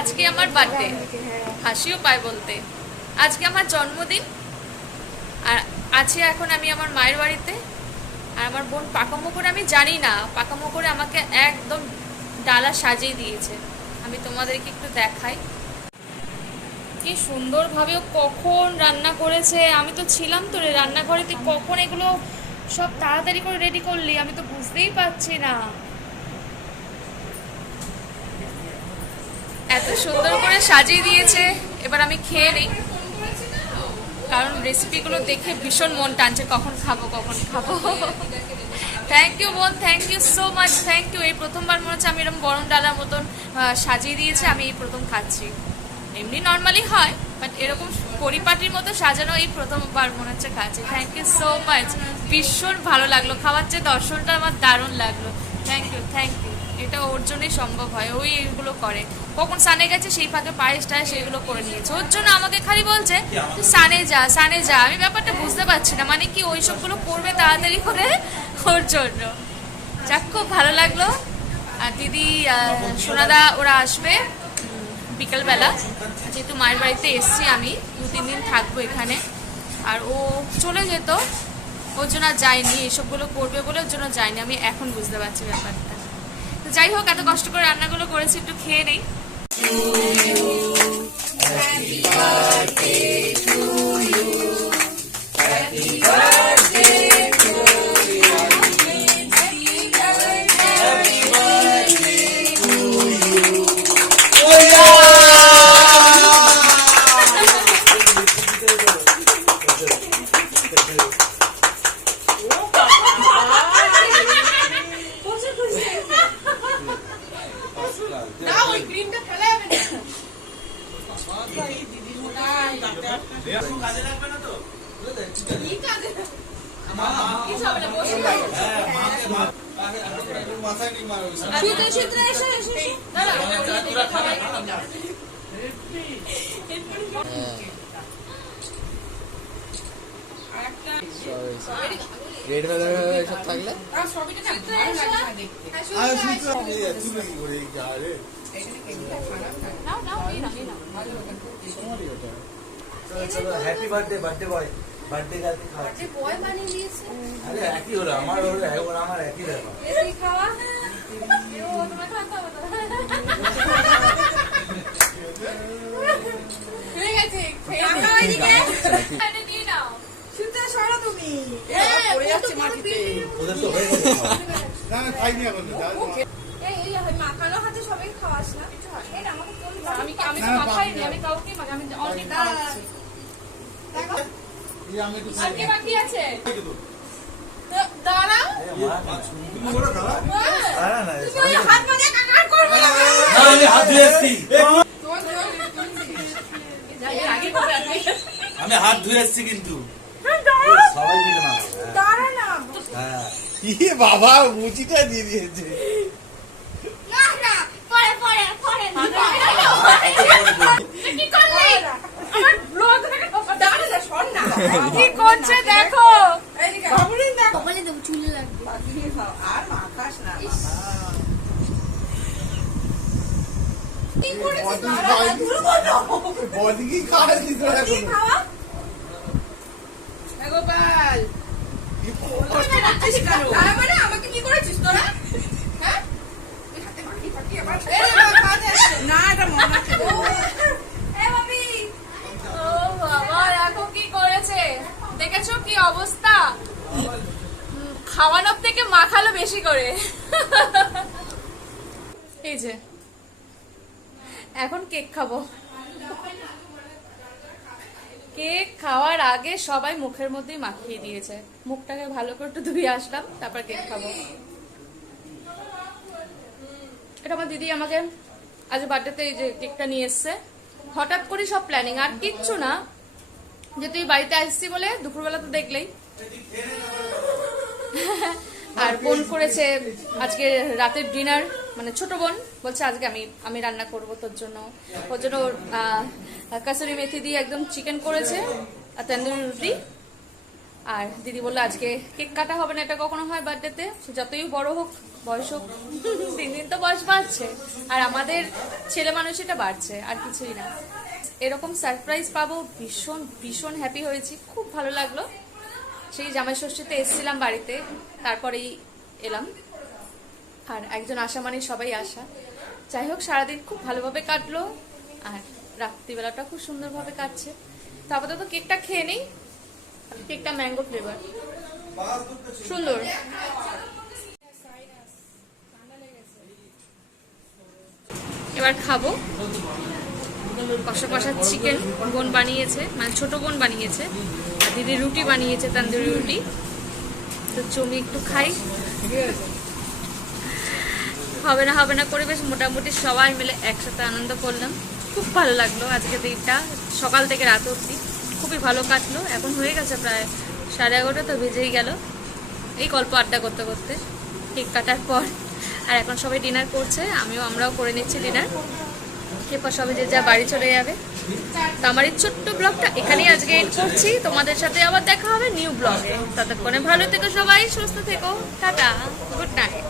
আজকে আমার বার্থডে হাসিও পায় বলতে। আজকে আমার জন্মদিন। আর আছি এখন আমি আমার মায়ের বাড়িতে। আর আমার বোন পাকামো করে আমি জানি না। পাকামো করে আমাকে একদম ডালা সাজিয়ে দিয়েছে। আমি তোমাদেরকে একটু দেখাই। কি সুন্দরভাবে কখন রান্না করেছে। আমি তো ছিলাম তো রে রান্নাঘরে। তুই কখন এগুলো সব তাড়াতাড়ি করে রেডি করলি? আমি তো বুঝতেই পারছি না। এত সুন্দর করে সাজিয়ে দিয়েছে। এবার আমি খেয়ে নিই। কারণ রেসিপিগুলো দেখে ভীষণ মন টানছে, কখন খাব কখন খাব। থ্যাংক ইউ বোন thank you so much thank you এই প্রথমবার মনে হচ্ছে আমি এরকম গরম ডালার মতন সাজিয়ে দিয়েছে, আমি এই প্রথম খাচ্ছি। এমনি নর্মালি হয় বাট এরকম পরিপাটির মতো সাজানো এই প্রথমবার মনে হচ্ছে খাচ্ছি। থ্যাংক ইউ সো মাচ ভীষণ ভালো লাগল। খাওয়ার যে দর্শনটা আমার দারুণ লাগল। থ্যাংক ইউ থ্যাংক ইউ এটা ওর জন্যই সম্ভব হয়, ওই এগুলো করে। কখন সানে গেছে, সেই ফাঁকে পায়েস টায়েস এগুলো করে নিয়েছে। ওর জন্য আমাকে খালি বলছে, সানে যা সানে যা। আমি ব্যাপারটা বুঝতে পারছি না মানে কি ওই সবগুলো করবে তাড়াতাড়ি করে ওর জন্য। যাক, খুব ভালো লাগল। আর দিদি সোনাদা, ওরা আসবে বিকেলবেলা। যেহেতু মায়ের বাড়িতে এসছি আমি, দু, তিন দিন থাকব এখানে। আর ও চলে যেত, ওর জন্য যায়নি এসবগুলো করবে বলে ওর জন্য যায়নি। আমি এখন বুঝতে পারছি ব্যাপারটা। যাই হোক এত কষ্ট করে রান্নাগুলো করেছি একটু খেয়ে নেই। রেড বেলার এসব থাকলে? নাও নাও এই নাও এই নাও happy birthday birthday boy birthday কালকে খাওয়াচ্ছি। আরে একই হলো আমার হলো এখন আমার একই ব্যাপার বেশি খাওয়া। ও তোমরা খাওয়া হয়ে গেছে খেয়ে নাও। ওদের তো হয়ে আজকে দাঁড়া আমি হাত ধুয়ে এসছি কিন্তু সবাই মিলে না হ্যাঁ ইয়ে বাবা মুচিটা দিয়ে দিয়েছে। কি করলি? আমার ব্লগ কি করছে দেখো। কপালে দেবো চুলে লাগবে। বডি কি খাওয়া? দিতে এখন আমাকে কি করেছিস তোরা? হ্যাঁ? না, এটা মনে দেখেছ কি অবস্থা? খাওয়ানোর থেকে মাখালো বেশি করে। এই যে, এখন কেক খাব। কেক খাওয়ার আগে সবাই মুখের মধ্যেই মাখিয়ে দিয়েছে। মুখটাকে ভালো করে একটু ধুয়ে আসলাম তারপর কেক খাব। এটা আমার দিদি আমাকে আজ বার্থডেতে এই যে কেকটা নিয়ে এসছে। হঠাৎ করে সব প্ল্যানিং আর কিচ্ছু না। যে তুই বাড়িতে আসছি বলে দুপুরবেলা তো দেখলেই। আর বোন করেছে আজকে রাতের ডিনার মানে ছোট বোন বলছে, আজকে আমি আমি রান্না করব তোর জন্য। ওর জন্য কাসুরি মেথি দিয়ে একদম চিকেন করেছে, আর তন্দুরি রুটি। আর দিদি বলল, আজকে কেক কাটা হবে না, এটা কখনো হয় বার্থডেতে? যতই বড় হোক, বয়স হোক, দিন দিন তো বয়স বাড়ছে। আর আমাদের ছেলে মানুষটা বাড়ছে, আর কিছুই না। এরকম সারপ্রাইজ পাবো, ভীষণ ভীষণ হ্যাপি হয়েছি, খুব ভালো লাগল। সেই জামাই ষষ্ঠীতে এসেছিলাম বাড়িতে, তারপরেই এলাম। আর একজন আসা মানে সবাই আসা যাই হোক, সারাদিন খুব ভালোভাবে কাটলো আর রাত্রিবেলাটা খুব সুন্দরভাবে কাটছে। তো আপাতত কেকটা খেয়ে নেই। কেকটা ম্যাঙ্গো ফ্লেভার। সুন্দর। এবার খাব। কষা কষা চিকেন বোন বানিয়েছে মানে ছোট বোন বানিয়েছে, আর দিদি রুটি বানিয়েছে, তান্দুরি রুটি। তো চমি একটু খাই। হবে না হবে না করে বেশ মোটামুটি সবাই মিলে একসাথে আনন্দ করলাম। খুব ভালো লাগল আজকে দিনটা, সকাল থেকে রাত অবধি। খুবই ভালো কাটলো, এখন হয়ে গেছে প্রায় সাড়ে এগারোটা, তো বেজেই গেল। এই গল্প আড্ডা করতে করতে, কেক কাটার পর। আর এখন সবাই ডিনার করছে, আমিও আমরাও করে নিচ্ছি ডিনার। এরপর সবাই যে যা বাড়ি চলে যাবে। তো আমার এই ছোট্ট ব্লগটা এখানেই আজকে এন্ড করছি। তোমাদের সাথে আবার দেখা হবে নিউ ব্লগে। ততক্ষণে ভালো থেকো সবাই, সুস্থ থেকো। Tata good night